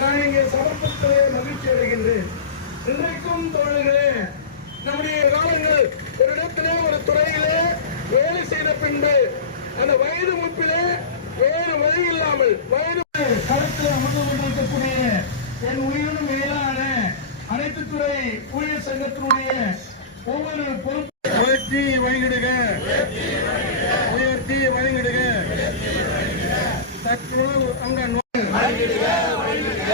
நான் இங்கே சமர்ப்பித்ததே மகிழ்ச்சி அடைகின்றேன். இன்றைக்கும் தோழர்களே, நம்முடைய காலங்கள் ஒரு இடத்திலே ஒரு துறையிலே வேலை செய்த பின்பு அந்த வயது மூப்பிலே வேறு வழி இல்லாமல் வயது களத்தில் அமர்ந்து கொண்டிருக்கக்கூடிய என் உயிரினும் மேலான அனைத்து துறை ஊழியர் சங்கத்தினுடைய ஒவ்வொரு பொறுப்பு உயர்த்தி வழங்கிடுக, உயர்த்தி வழங்கிடுக. தற்போது அங்க வழங்கிடுக, வழங்கிடுக.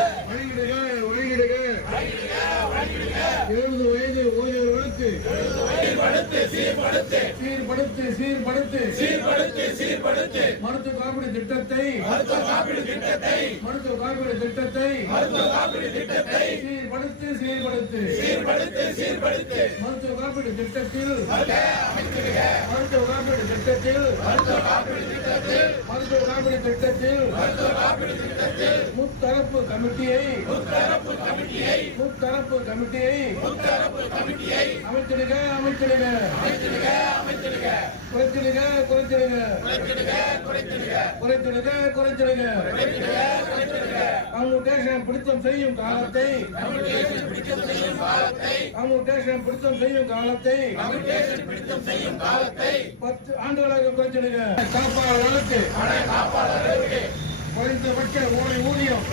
70 வயது ஓய்வர்களுக்கு சீர்படுத்து மருத்துவ காப்பீடு திட்டத்தை சீர்படுத்து மருத்துவ காப்பீடு திட்டத்தில் முத்தரப்பு கமிட்டியை அமைச்சிடுக. கம்யூட்டேஷன் பிடித்தம் செய்யும் காலத்தை 10 ஆண்டுகளாக குறைச்சிடுக. காப்பாளர்களுக்கு குறைந்தபட்ச ஓய்வூதியம்